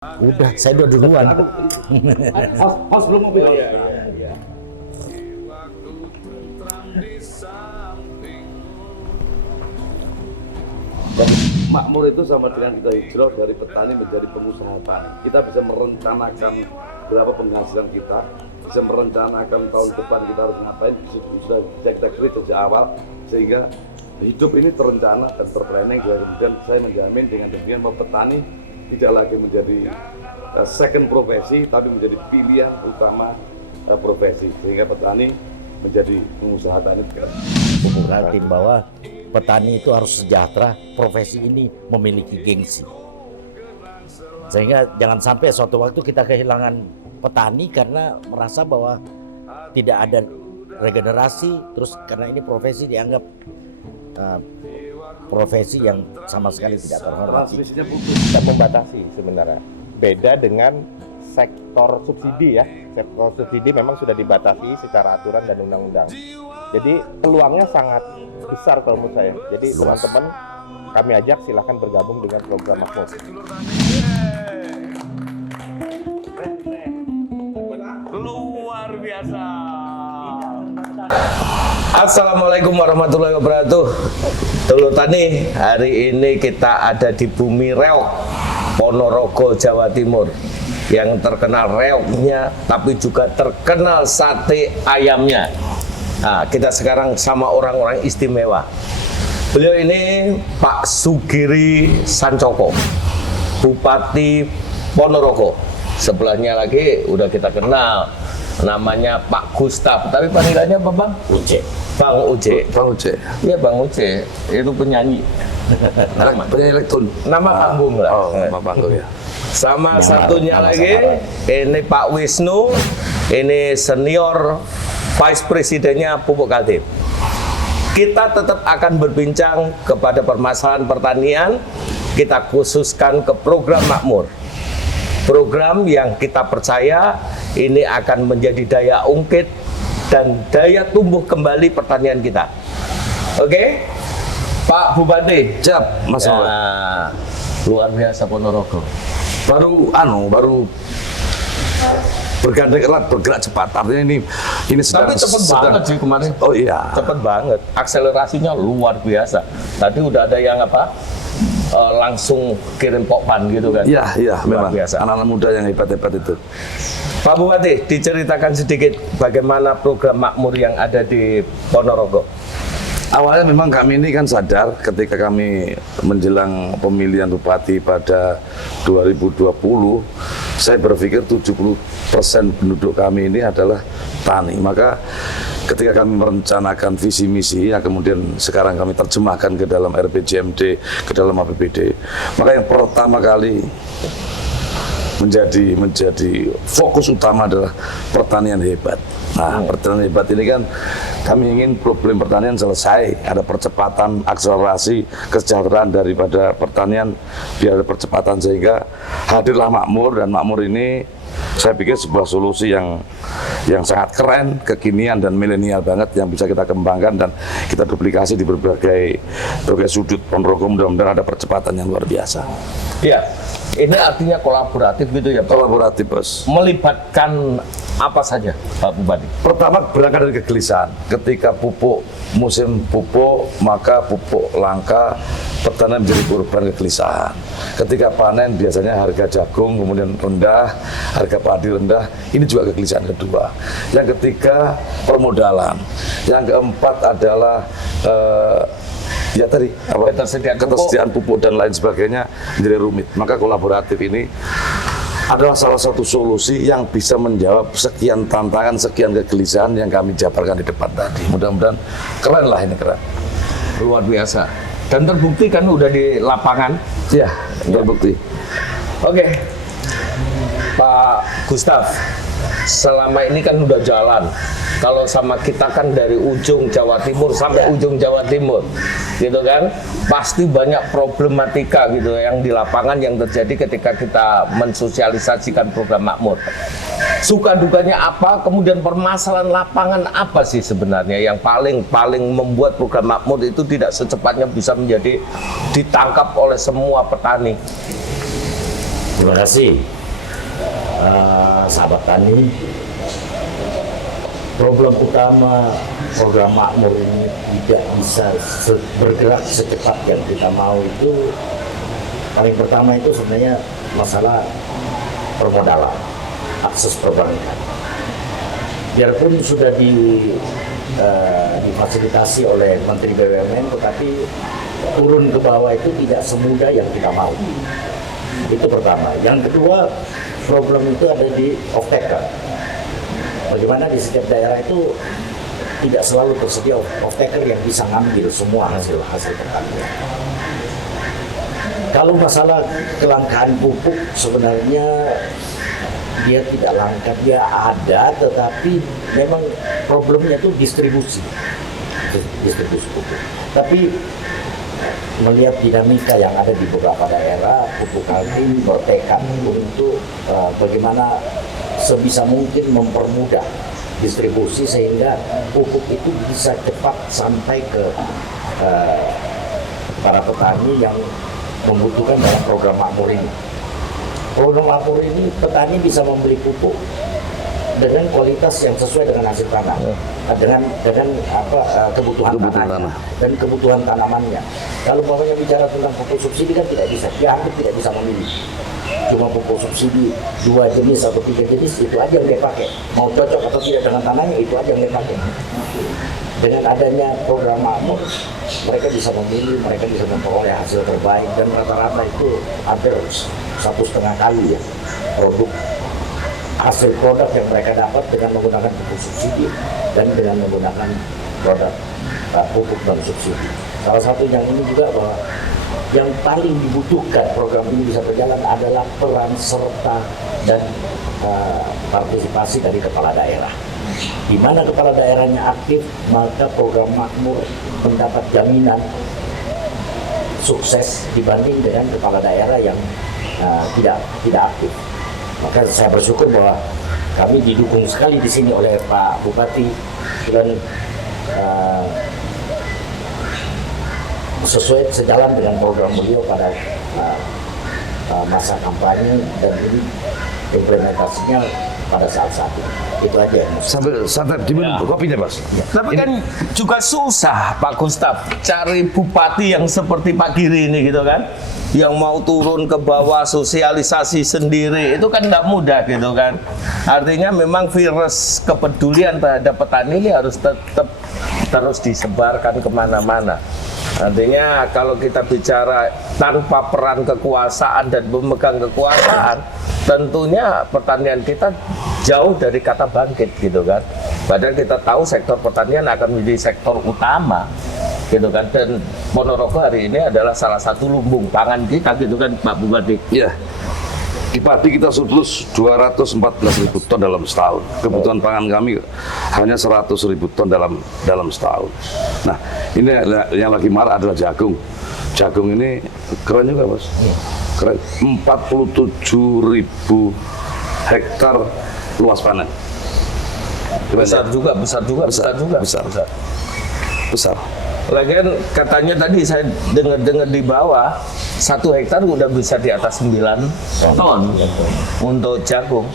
Udah, saya udah duluan. Host belum mobil. Oh, iya. Makmur itu sama dengan kita hijrah dari petani menjadi pengusaha tani. Kita bisa merencanakan berapa penghasilan kita, bisa merencanakan tahun depan kita harus ngapain, bisa kita create sejak awal sehingga hidup ini terencana dan terplanning. Dan saya menjamin dengan demikian bahwa petani tidak lagi menjadi second profesi, tapi menjadi pilihan utama profesi, sehingga petani menjadi pengusaha tani. Berarti bahwa petani itu harus sejahtera, profesi ini memiliki gengsi. Sehingga jangan sampai suatu waktu kita kehilangan petani karena merasa bahwa tidak ada regenerasi, terus karena ini profesi dianggap profesi yang sama sekali tidak terhormati. Transmisinya putus. Kita membatasi sebenarnya. Beda dengan sektor subsidi ya. Sektor subsidi memang sudah dibatasi secara aturan dan undang-undang. Jadi peluangnya sangat besar kalau menurut saya. Jadi teman-teman kami ajak silahkan bergabung dengan program Makmur. Luar biasa. Assalamualaikum warahmatullahi wabarakatuh. Dulur Tani, hari ini kita ada di bumi reog, Ponorogo, Jawa Timur, yang terkenal reognya, tapi juga terkenal sate ayamnya. Nah, kita sekarang sama orang-orang istimewa. Beliau ini Pak Sugiri Sancoko, Bupati Ponorogo. Sebelahnya lagi udah kita kenal, namanya Pak Gustaf, tapi panggilannya apa Bang? Uce. Bang Uce. Bang Uce. Iya Bang Uce, itu penyanyi. Penyanyi elektron. Nama panggung lah. Oh, nama panggung ya. Sama Nama- satunya nama lagi, ini Pak Wisnu, ini senior Vice Presidennya Pupuk Kaltim. Kita tetap akan berbincang kepada permasalahan pertanian, kita khususkan ke program Makmur. Program yang kita percaya ini akan menjadi daya ungkit dan daya tumbuh kembali pertanian kita. Oke? Pak Bupati. Siap, Mas Noel. Nah, luar biasa Ponorogo. Baru bergandeng erat, bergerak cepat. Artinya ini Tapi cepet banget sih kemarin. Oh iya. Cepet banget, akselerasinya luar biasa. Tadi udah ada yang langsung kirim pokpan gitu kan. Iya, Luar memang. biasa. Anak-anak muda yang hebat-hebat itu. Pak Bupati, diceritakan sedikit bagaimana program Makmur yang ada di Ponorogo. Awalnya memang kami ini kan sadar ketika kami menjelang pemilihan bupati pada 2020, saya berpikir 70% penduduk kami ini adalah tani. Maka ketika kami merencanakan visi misi yang kemudian sekarang kami terjemahkan ke dalam RPJMD, ke dalam APBD, maka yang pertama kali menjadi fokus utama adalah pertanian hebat. Nah, pertanian hebat ini kan kami ingin problem pertanian selesai, ada percepatan, akselerasi, kesejahteraan daripada pertanian, biar ada percepatan sehingga hadirlah Makmur, dan Makmur ini saya pikir sebuah solusi yang sangat keren, kekinian dan milenial banget yang bisa kita kembangkan dan kita duplikasi di berbagai sudut Ponorogo. Mudah-mudahan ada percepatan yang luar biasa. Iya, ini artinya kolaboratif gitu ya Pak? Kolaboratif, Bos. Melibatkan apa saja Pak Bupati? Pertama berangkat dari kegelisahan. Ketika musim pupuk, maka pupuk langka, petani menjadi korban kegelisahan. Ketika panen biasanya harga jagung kemudian rendah, harga padi rendah. Ini juga kegelisahan kedua. Yang ketiga permodalan. Yang keempat adalah ya tadi ketersediaan pupuk dan lain sebagainya menjadi rumit. Maka kolaboratif ini adalah salah satu solusi yang bisa menjawab sekian tantangan, sekian kegelisahan yang kami jabarkan di depan tadi. Mudah-mudahan keren lah, ini keren. Luar biasa. Dan terbukti kan udah di lapangan. Ya, terbukti. Oke, Pak Gustaf, selama ini kan udah jalan. Kalau sama kita kan dari ujung Jawa Timur sampai ujung Jawa Timur, gitu kan? Pasti banyak problematika gitu yang di lapangan yang terjadi ketika kita mensosialisasikan program Makmur. Suka dukanya apa? Kemudian permasalahan lapangan apa sih sebenarnya yang paling membuat program Makmur itu tidak secepatnya bisa menjadi ditangkap oleh semua petani? Terima kasih, sahabat tani. Problem utama program makmur ini tidak bisa bergerak secepat yang kita mau itu paling pertama itu sebenarnya masalah permodalan, akses perbankan. Biarpun sudah difasilitasi oleh Menteri BUMN, tetapi turun ke bawah itu tidak semudah yang kita mau. Itu pertama. Yang kedua, problem itu ada di off-taker. Bagaimana di setiap daerah itu tidak selalu tersedia off-taker yang bisa ngambil semua hasil pertanian. Kalau masalah kelangkaan pupuk sebenarnya dia tidak langka, dia ada, tetapi memang problemnya itu distribusi pupuk. Tapi melihat dinamika yang ada di beberapa daerah, Pupuk Kaltim bertekad untuk bagaimana sebisa mungkin mempermudah distribusi sehingga pupuk itu bisa cepat sampai ke para petani yang membutuhkan dalam program makmur ini. Program makmur ini petani bisa membeli pupuk dengan kualitas yang sesuai dengan hasil tanam, dengan kebutuhan tanahnya dan kebutuhan tanamannya. Kalau bapaknya bicara tentang pupuk subsidi kan tidak bisa, dia hampir tidak bisa memilih. Cuma pupuk subsidi 2 jenis atau 3 jenis itu aja yang dia pakai. Mau cocok atau tidak dengan tanahnya itu aja yang dia pakai. Dengan adanya program makmur, mereka bisa memilih, mereka bisa memperoleh hasil terbaik dan rata-rata itu hampir 1,5 kali ya hasil produk yang mereka dapat dengan menggunakan pupuk subsidi dan dengan menggunakan produk pupuk non subsidi. Salah satu yang ini juga bahwa yang paling dibutuhkan program ini bisa berjalan adalah peran serta dan partisipasi dari kepala daerah. Di mana kepala daerahnya aktif, maka program makmur mendapat jaminan sukses dibanding dengan kepala daerah yang tidak aktif. Maka saya bersyukur bahwa kami didukung sekali di sini oleh Pak Bupati dan sejalan dengan program beliau pada masa kampanye dan ini implementasinya pada saat ini. Itu aja. Sampai di mana kopinya, Mas? Tapi kan juga susah Pak Gustaf cari bupati yang seperti Pak Giri ini gitu kan, yang mau turun ke bawah sosialisasi sendiri itu kan tidak mudah gitu kan. Artinya memang virus kepedulian terhadap petani ini harus tetap terus disebarkan kemana-mana. Artinya kalau kita bicara tanpa peran kekuasaan dan pemegang kekuasaan, tentunya pertanian kita jauh dari kata bangkit gitu kan. Padahal kita tahu sektor pertanian akan menjadi sektor utama gitu kan. Dan Ponorogo hari ini adalah salah satu lumbung pangan kita gitu kan Pak Bupati. Iya. Di padi kita surplus 214.000 ton dalam setahun. Kebutuhan pangan kami hanya 100.000 ton dalam setahun. Nah, ini yang lagi marah adalah jagung. Jagung ini keren juga, Mas. Keren. 47.000 hektar luas panen. Besar juga. Lagian katanya tadi saya dengar di bawah 1 hektar udah bisa di atas 9 ton untuk jagung.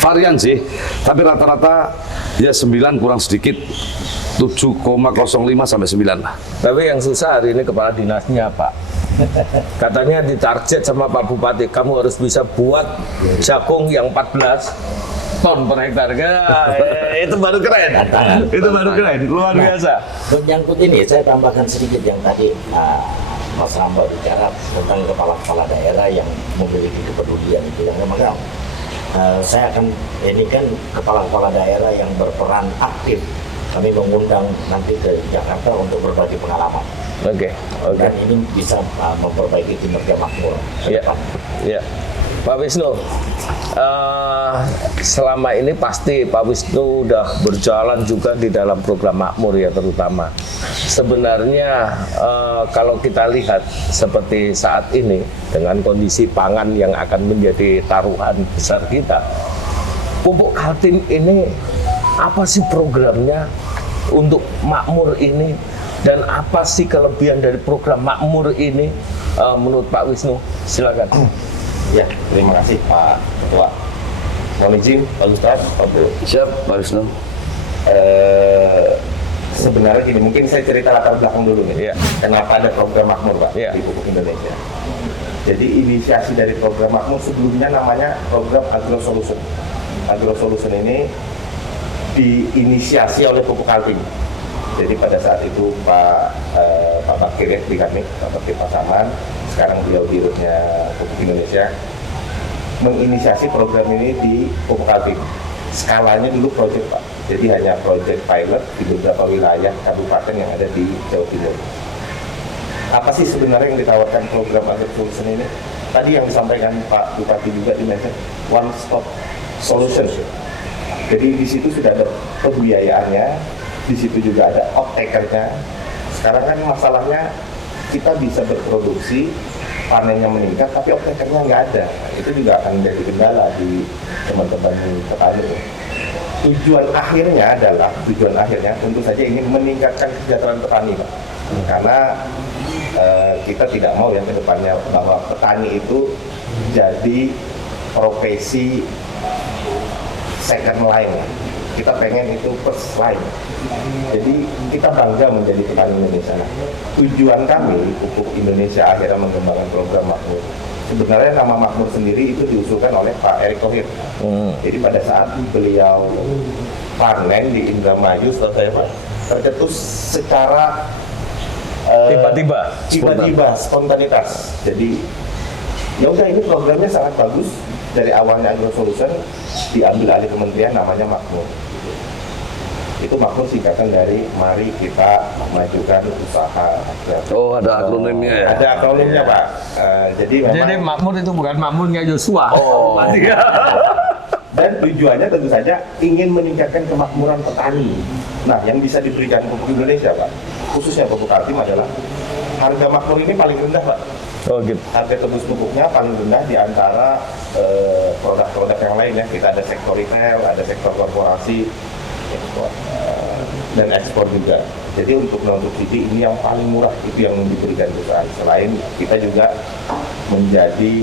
Varian sih, tapi rata-rata ya 9 kurang sedikit, 7,05 sampai 9 lah. Tapi yang susah hari ini kepala dinasnya Pak. Katanya ditarget sama Pak Bupati, kamu harus bisa buat jagung yang 14 ton per hektar. Itu baru keren. Itu baru keren, luar biasa. Menyangkut ini, saya tambahkan sedikit yang tadi Mas Ramba bicara tentang kepala-kepala daerah yang memiliki kepedulian itu. Yang memang saya akan ini kan kepala-kepala daerah yang berperan aktif. Kami mengundang nanti ke Jakarta untuk berbagi pengalaman. Oke. Dan ini bisa memperbaiki kinerja makmur. Iya. Pak Wisnu, selama ini pasti Pak Wisnu udah berjalan juga di dalam program makmur ya terutama. Sebenarnya kalau kita lihat seperti saat ini dengan kondisi pangan yang akan menjadi taruhan besar kita, Pupuk Kaltim ini apa sih programnya untuk makmur ini dan apa sih kelebihan dari program makmur ini menurut Pak Wisnu, silakan. Ya, terima kasih Pak Ketua. Mohon izin Pak Ustaz, Pak Bro. Siap, Pak Wisnu. Sebenarnya gini, mungkin saya cerita latar belakang dulu nih. Iya. Kenapa ada program Makmur, Pak, Iya. di Pupuk Indonesia. Jadi inisiasi dari program Makmur sebelumnya namanya program Agro Solution. Agro Solution ini diinisiasi oleh Pupuk Kaltim. Jadi pada saat itu Pak Bakir ya, di kami, Pak Bakir Pasaman, sekarang beliau dirutnya Pupuk Indonesia, menginisiasi program ini di Pupuk Kaltim. Skalanya dulu proyek, Pak. Jadi hanya proyek pilot di beberapa wilayah kabupaten yang ada di Jawa Timur. Apa sih sebenarnya yang ditawarkan program Agro Solution ini? Tadi yang disampaikan Pak Bupati juga di-mention one stop solution. Jadi di situ sudah ada pembiayaannya, di situ juga ada off-taker-nya. Sekarang kan masalahnya kita bisa berproduksi, panennya meningkat, tapi off-taker-nya nggak ada. Itu juga akan menjadi kendala di teman-teman petani. Tujuan akhirnya tentu saja ingin meningkatkan kesejahteraan petani, Pak. Karena kita tidak mau ya ke depannya bahwa petani itu jadi profesi second line. Kita pengen itu first line. Jadi kita bangga menjadi petani Indonesia. Nah, tujuan kami Pupuk Indonesia akhirnya mengembangkan program Makmur. Sebenarnya nama Makmur sendiri itu diusulkan oleh Pak Erick Thohir. Jadi pada saat beliau panen di Indramayu, setelah saya Pak, tercetus secara tiba-tiba spontanitas. Jadi ya udah, ini programnya sangat bagus. Dari awalnya Agro Solution diambil alih kementerian namanya Makmur. Itu Makmur singkatan dari Mari Kita Majukan Usaha. Oh, ada akronimnya ya? Ada akronimnya, Pak. Jadi memang Makmur itu bukan Makmurnya Yosua. Oh. dan tujuannya tentu saja ingin meningkatkan kemakmuran petani. Nah, yang bisa diberikan Pupuk Indonesia, Pak, khususnya Pupuk Kaltim adalah harga Makmur ini paling rendah, Pak. Oh gitu. Harga tebus pupuknya paling rendah di antara produk-produk yang lain ya. Kita ada sektor retail, ada sektor korporasi, dan ekspor juga. Jadi untuk non subsidi ini yang paling murah, itu yang diberikan perusahaan. Selain kita juga menjadi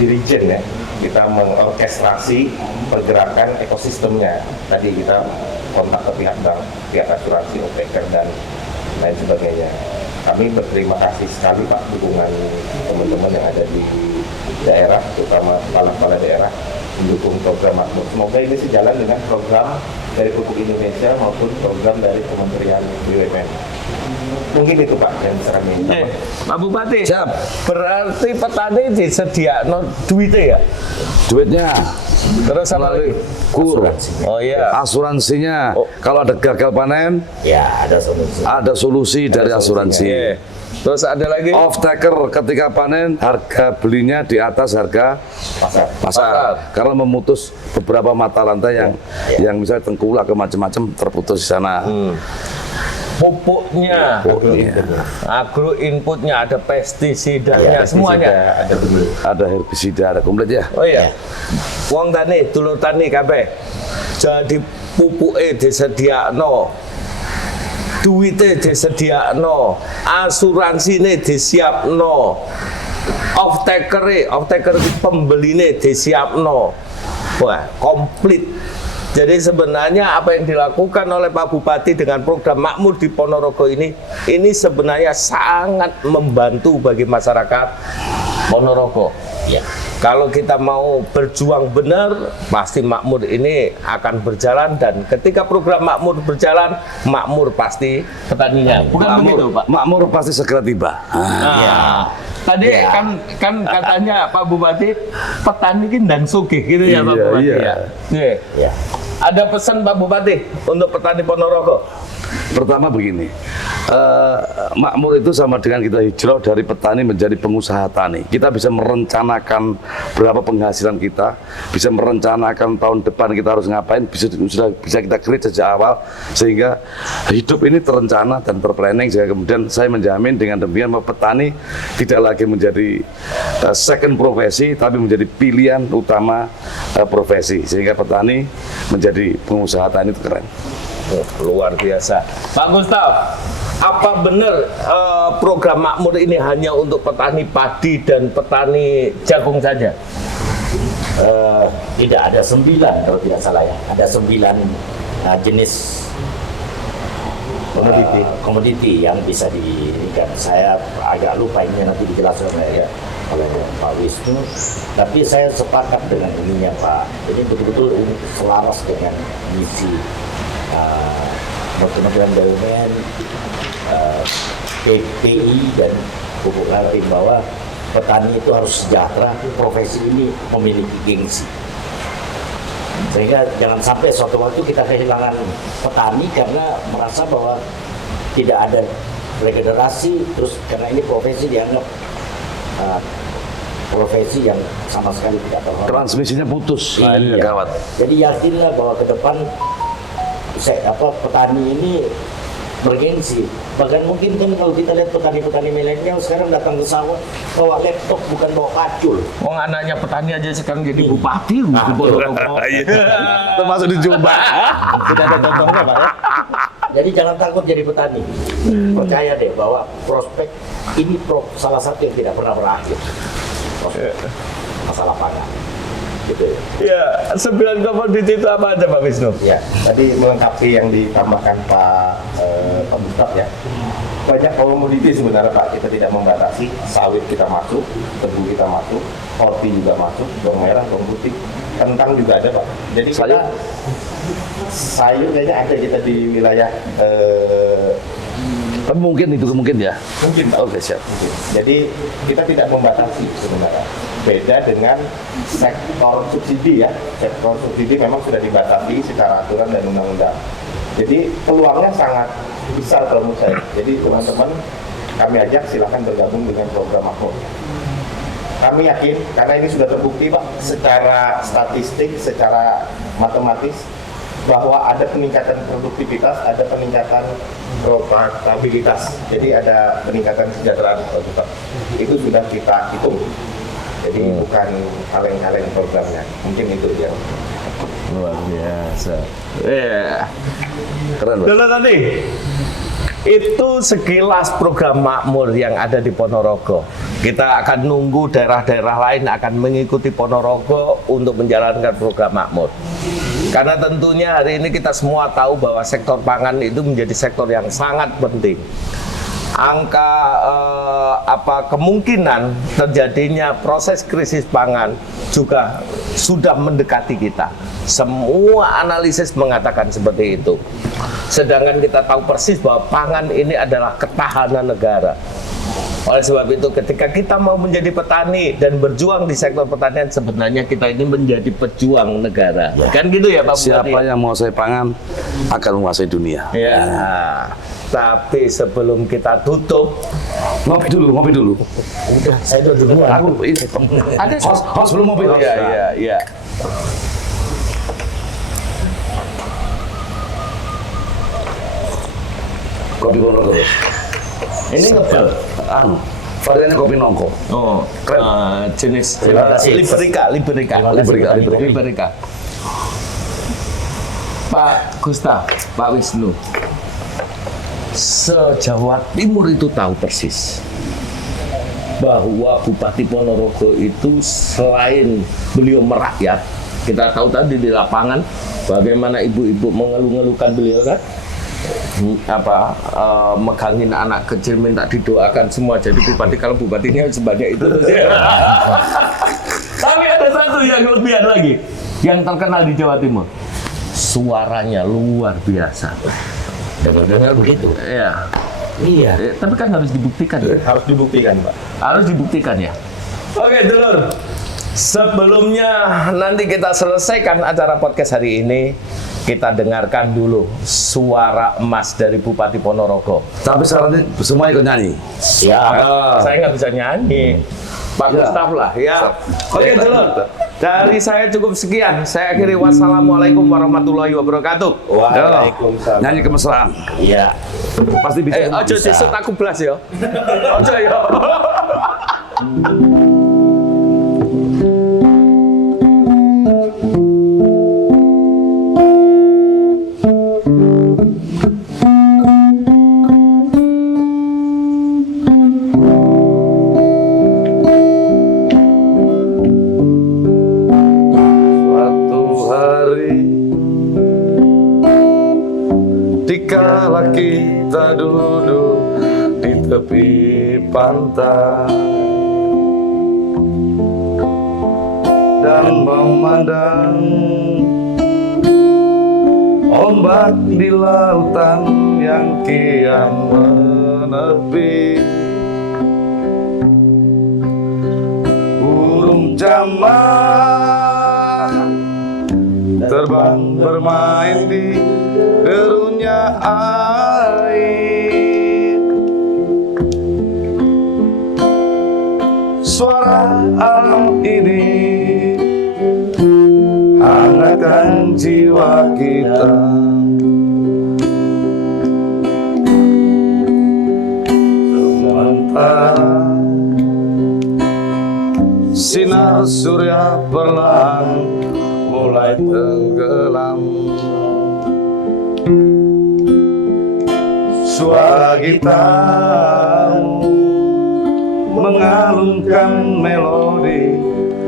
dirijen ya, kita mengorkestrasi pergerakan ekosistemnya. Tadi kita kontak ke pihak bank, pihak asuransi, off-taker dan lain sebagainya. Kami berterima kasih sekali Pak dukungan teman-teman yang ada di daerah, terutama kepala-kepala daerah mendukung program Makmur. Semoga ini sejalan dengan program dari Pupuk Indonesia maupun program dari Kementerian BUMN. Mungkin itu Pak yang bisa kami tambahkan. Pak Bupati, Siap. berarti petani disediakan duitnya ya? Duitnya Terus sama melalui lagi? KUR. Oh iya. Asuransinya, kalau ada gagal panen, Ya, ada solusi. ada solusi dari asuransi. Oke. Terus ada lagi? Off-taker ketika panen, harga belinya di atas harga Pasar. pasar. Karena memutus beberapa mata rantai yang misalnya tengkulak ke macam-macam terputus di sana. Pupuknya, agro inputnya, ada pestisidanya, semuanya. Ada dulu. Ada herbisida, ada komplit ya. Oh iya. Wong tani, dulur tani kabeh. Jadi pupuke disediakno. Duite disediakno, asuransine disiapno. Off-taker pembeline disiapno. Wah, komplit. Jadi sebenarnya apa yang dilakukan oleh Pak Bupati dengan program Makmur di Ponorogo ini sebenarnya sangat membantu bagi masyarakat Ponorogo. Ya. Kalau kita mau berjuang benar, pasti Makmur ini akan berjalan, dan ketika program Makmur berjalan, makmur pasti petaninya. Bukan begitu, Pak? Makmur pasti segera tiba. Nah, tadi kan katanya Pak Bupati, petani kan dan sugih gitu ya Pak Iya, Bupati iya. ya. Iya. Ya. Ada pesan Pak Bupati untuk petani Ponorogo? Pertama begini, makmur itu sama dengan kita hijrah dari petani menjadi pengusaha tani. Kita bisa merencanakan berapa penghasilan kita, bisa merencanakan tahun depan kita harus ngapain, sudah bisa kita create sejak awal, sehingga hidup ini terencana dan terplanning. Sehingga kemudian saya menjamin dengan demikian bahwa petani tidak lagi menjadi second profesi, tapi menjadi pilihan utama profesi. Sehingga petani menjadi pengusaha tani itu keren. Luar biasa. Pak Gustaf, apa benar program makmur ini hanya untuk petani padi dan petani jagung saja? Tidak, ada 9 kalau tidak salah ya. Ada 9 jenis komoditi yang bisa diberikan. Saya agak lupa ini, nanti dijelaskan oleh Pak Wisnu. Tapi saya sepakat dengan ininya Pak. Ini betul-betul ini selaras dengan misi Kementerian BUMN, PPI dan Pupuk Kaltim bahwa petani itu harus sejahtera. Profesi ini memiliki gengsi. Sehingga jangan sampai suatu waktu kita kehilangan petani karena merasa bahwa tidak ada regenerasi, terus karena ini profesi dianggap profesi yang sama sekali tidak terhormat. Transmisinya putus. Nah, ini Iya. gawat. Jadi yakinlah bahwa ke depan petani ini bergengsi. Bahkan mungkin kan kalau kita lihat petani-petani milenial sekarang datang ke sawah bawa laptop bukan bawa pacul. Wong anaknya petani aja sekarang jadi bupati di Ponorogo. Termasuk di Jombang. Sudah ada contohnya Pak ya? Jadi jangan takut jadi petani. Percaya deh bahwa prospek ini salah satu yang tidak pernah berakhir. Prospek masalah pangan. Gitu ya. Ya, 9 komoditi itu apa aja Pak Wisnu? Ya, tadi melengkapi yang ditambahkan Pak Gustaf ya. Banyak komoditi sebenarnya Pak, kita tidak membatasi. Sawit kita masuk, tebu kita masuk, roti juga masuk, bawang merah, bawang putih, kentang juga ada Pak. Jadi kita sayur kayaknya ada kita di wilayah Tapi mungkin itu mungkin ya. mungkin Pak. Oke, siap. Jadi kita tidak membatasi sebenarnya. Beda dengan sektor subsidi ya. Sektor subsidi memang sudah dibatasi secara aturan dan undang-undang. Jadi peluangnya sangat besar kalau menurut saya. Jadi teman-teman kami ajak silakan bergabung dengan program makmur. Kami yakin karena ini sudah terbukti Pak secara statistik, secara matematis bahwa ada peningkatan produktivitas, ada peningkatan profitabilitas. Jadi ada peningkatan kesejahteraan Pak. Itu sudah kita hitung. Jadi bukan kaleng-kaleng programnya. Mungkin itu yang Luar biasa. Iya. Keren, Pak. Dulu tadi itu sekilas program makmur yang ada di Ponorogo. Kita akan nunggu daerah-daerah lain akan mengikuti Ponorogo untuk menjalankan program makmur. Karena tentunya hari ini kita semua tahu bahwa sektor pangan itu menjadi sektor yang sangat penting. Angka kemungkinan terjadinya proses krisis pangan juga sudah mendekati kita. Semua analisis mengatakan seperti itu. Sedangkan kita tahu persis bahwa pangan ini adalah ketahanan negara. Oleh sebab itu ketika kita mau menjadi petani dan berjuang di sektor pertanian, sebenarnya kita ini menjadi pejuang negara. Kan gitu ya Pak Bupati? Siapa yang menguasai pangan akan menguasai dunia. Ya. Tapi sebelum kita tutup, Ngopi dulu. Udah, saya udah duluan. Aku ini. ada Host belum ngopi. Host. Iya. Kopi Ponorogo. Ini ngebel. Variannya kopi nongko. Oh, Keren. jenis Terima kasih. Liberika. Pak Gustaf, Pak Wisnu, se-Jawa Timur itu tahu persis bahwa Bupati Ponorogo itu selain beliau merakyat, kita tahu tadi di lapangan bagaimana ibu-ibu mengeluh-ngeluhkan beliau kan, megangin anak kecil minta didoakan semua jadi bupati, kalau bupatinya sebanyak itu. Tapi ada satu yang kelebihan lagi yang terkenal di Jawa Timur, suaranya luar biasa. Dengar-dengar begitu. Ya. Iya. Tapi kan harus dibuktikan ya. harus dibuktikan Pak. Harus dibuktikan ya. Oke, dulur. Sebelumnya nanti kita selesaikan acara podcast hari ini, kita dengarkan dulu suara emas dari Bupati Ponorogo. Tapi syaratnya semua ikut nyanyi. Siap. Saya nggak bisa nyanyi. Pak Ya. Gustaf lah ya. Siap. Oke, Baik, dulur. Pak. Dari saya cukup sekian. Saya akhiri wassalamualaikum warahmatullahi wabarakatuh. Waalaikumsalam. Nyanyi kemesraan. Iya. Pasti bisa. Ojo sesut aku belas ya. Ojo ya. tepi pantai dan memandang ombak di lautan yang kian menepi. Burung jamah terbang bermain di derunya air. Suara alam ini hangatkan jiwa kita. Sementara sinar surya perlahan mulai tenggelam, suara gitar mengalunkan melodi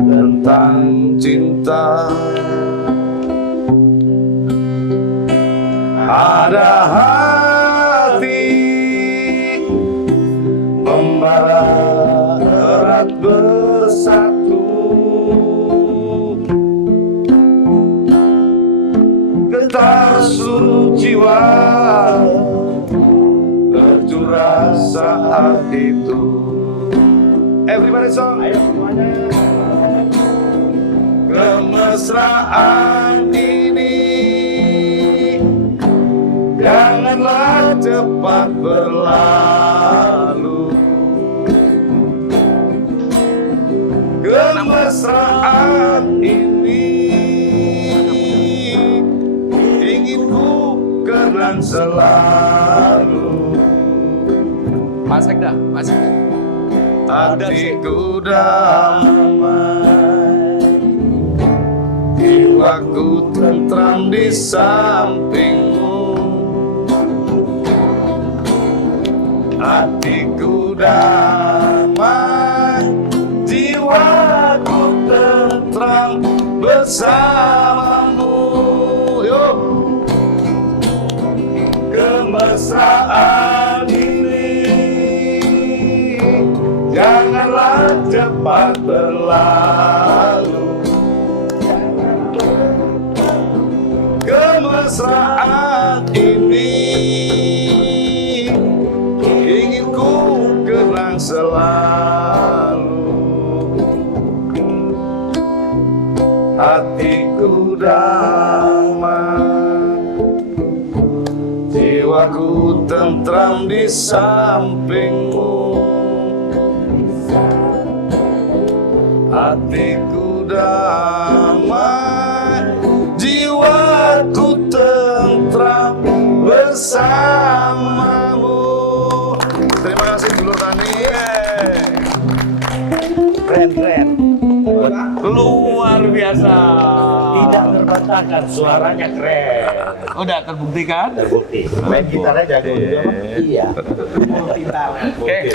tentang cinta. Ada hati membara erat bersatu, getar seluruh jiwa tercurah saat itu. Everybody song. Ayo semuanya. Kemesraan ini janganlah cepat berlalu. Kemesraan ini ingin ku kenang selalu. Mas Sekda, Mas Sekda. Hatiku damai, jiwaku tentram di sampingmu. Hatiku damai, jiwaku tentram bersamamu. Yo, kemesraan ini janganlah cepat berlalu. Kemesraan ini ingin ku kenang selalu. Hatiku damai, jiwaku tentram di sampingmu. Hatiku damai, jiwaku tentram bersamamu. Terima kasih Dulur Tani. Keren. Luar biasa. Tidak terbantahkan, suaranya keren. Udah terbuktikan? Terbukti. Main gitarnya jago juga, Bang. Iya. Oke.